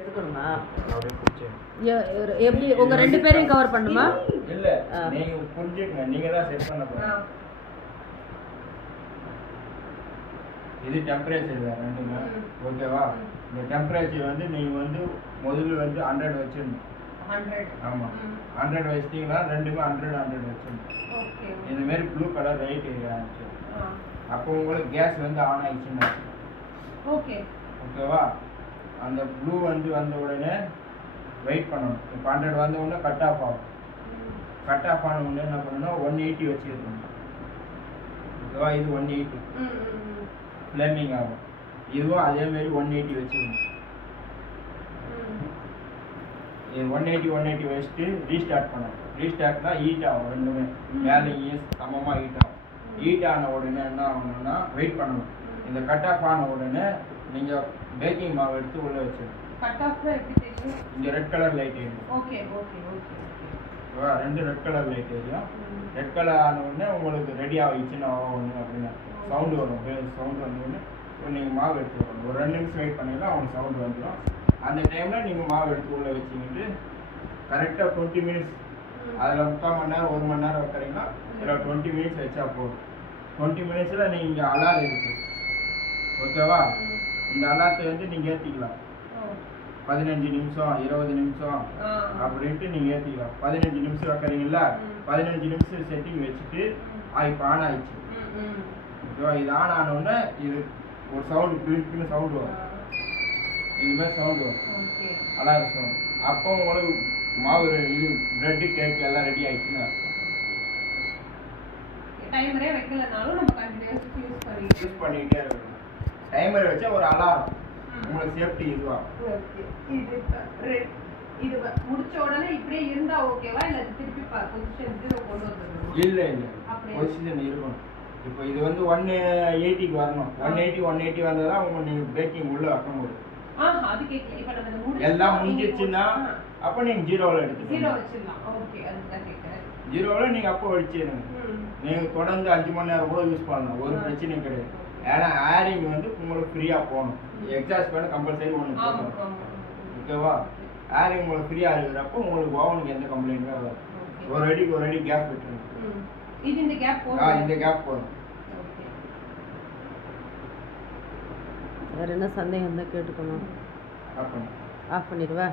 எடுக்கணுமா? அப்படியே பிடிச்சேன். எப்படி உங்க ரெண்டு பேரையும் கவர் பண்ணுமா? இல்ல நீங்க புரிஞ்சுக்கங்க, நீங்க தான் செட் பண்ண போறீங்க. இது டெம்பரேச்சர் வேற ரெண்டுங்க. ஓகேவா? இந்த டெம்பரேச்சர் வந்து நீங்க வந்து முதல்ல வந்து 100 வச்சிடணும். 100. ஆமா. 100 வச்சிட்டீங்கன்னா ரெண்டுமே 100 வச்சிடணும். ஓகே. இந்த மாதிரி ப்ளூ கலர் லைட் ஏரியா ஆச்சு. அப்போ உங்களுக்கு கேஸ் வந்து ஆன் ஆயிடுச்சுன்னா. ஓகே. ஓகேவா? அந்த ப்ளூ வந்து வந்த உடனே வெயிட் பண்ணணும். இப்போ 100 வந்த உடனே கட் ஆஃப் ஆகும். கட் ஆஃப் ஆன உடனே என்ன பண்ணணும், 180 வச்சுருக்கணும். ஓகேவா? இது 180 ஃப்ளேமிங் ஆகும். இதுவும் அதே மாதிரி 180 வச்சுக்கணும். இது 180 வச்சுட்டு ரீஸ்டார்ட் பண்ணணும். ரீஸ்டார்ட்னா ஹீட் ஆகும். ரெண்டுமே மேலேயும் சமமாக ஹீட் ஆகும். ஹீட் ஆன உடனே என்ன ஆகணும்னா வெயிட் பண்ணணும். இந்த கட் ஆஃப் ஆன உடனே நீங்கள் பேக்கிங் மாவு எடுத்து உள்ளே வச்சிடணும். கட் ஆஃப் இந்த ரெட் கலர் லைட் எரியும். Okay okay okay okay. ரெண்டு ரெட் கலர் லைட் எரியும். ரெட் கலர் ஆன உடனே உங்களுக்கு ரெடி ஆகிடுச்சுன்னு ஒன்று அப்படின்னா சவுண்டு வரும். சவுண்டு வந்தோடனே நீங்கள் மாவு எடுத்து வரணும். ஒரு 2 நிமிஷம் வெயிட் பண்ணிங்கன்னா அவங்களுக்கு சவுண்டு வந்துடும். அந்த டைமில் நீங்கள் மாவு எடுத்து உள்ளே வச்சுக்கிட்டு கரெக்டாக 20 மினிட்ஸ், அதில் 3/4 மணி நேரம் 1 மணி நேரம் வைக்கிறீங்கன்னா இதில் 20 மினிட்ஸ் வச்சா போதும். 20 மினிட்ஸில் நீங்கள் அலாரம் இருக்குது. ஓகேவா? இந்த அலாரத்தை வந்து நீங்கள் ஏற்றிக்கலாம். 15 நிமிஷம் 20 நிமிஷம் அப்படின்ட்டு நீங்கள் ஏற்றிக்கலாம். 15 நிமிஷம் வைக்கிறீங்களா, 15 நிமிஷம் செட்டிங் வச்சுட்டு இப்போ ஆன் ஆயிடுச்சு. ஓகேவா? இது ஆன் ஆனோடனே இது ஒரு சவுண்டு பிரிப்புன்னு சவுண்டு வரும். இதுமாதிரி சவுண்டு வரும், அலாரம் சவுண்டு. அப்போ உங்களுக்கு மாவு இது பிரெட்டு கேக் எல்லாம் ரெடி ஆயிடுச்சுன்னு அர்த்தம். டைமரே வைக்கலனாலும் நம்ம கண்டினியூஸா யூஸ் பண்ணிட்டே இருக்கணும். டைமர் வச்சா ஒரு அலாரம் உங்களுக்கு சேஃப்டி இதுவா. இது முடிச்ச உடனே இப்படியே இருந்தா ஓகேவா, இல்ல திருப்பி பொசிஷன் 0 கொண்டு வந்துடணும்? இல்ல பொசிஷன் இருக்கணும். இப்போ இது வந்து 180க்கு வரணும். 180 வந்தா உங்க நீங்க பேக்கிங் உள்ள வைக்க முடியும். அது கேக்கல. இப்போ நம்ம முடிச்சு எல்லாம் முடிஞ்சிச்சுன்னா அப்ப நீங்க 0ல எடுத்துக்கலாம். 0 வச்சிடலாம். ஓகே, அதுதான் கேக்குறேன். 0ல நீங்க அப்போ வச்சிருங்க. நீங்க தொடர்ந்து 5 மணி நேரம் கூட யூஸ் பண்ணலாம். ஒரு பிரச்சனையும் கிடையாது. ஏன்னா ஏரிங் வந்து உங்களுக்கு ஃப்ரீயா போகணும். எக்ஸாஸ்ட் பண்ண கம்பல்சரி ஒன்று போகணும். ஓகேவா? ஏரிங் உங்களுக்கு ஃப்ரீயா இருக்கிறப்போ உங்களுக்கு ஓவனுக்கு எந்த கம்ப்ளைண்ட்டுமே வராது. ஒரு அடி கேப் விட்டுருங்க. இது இந்த கேப் போதும். இந்த கேப் போதும். வேற என்ன சந்தேகம் இருந்தா கேட்டுக்கணும். ஆஃப் பண்ணிடுவா.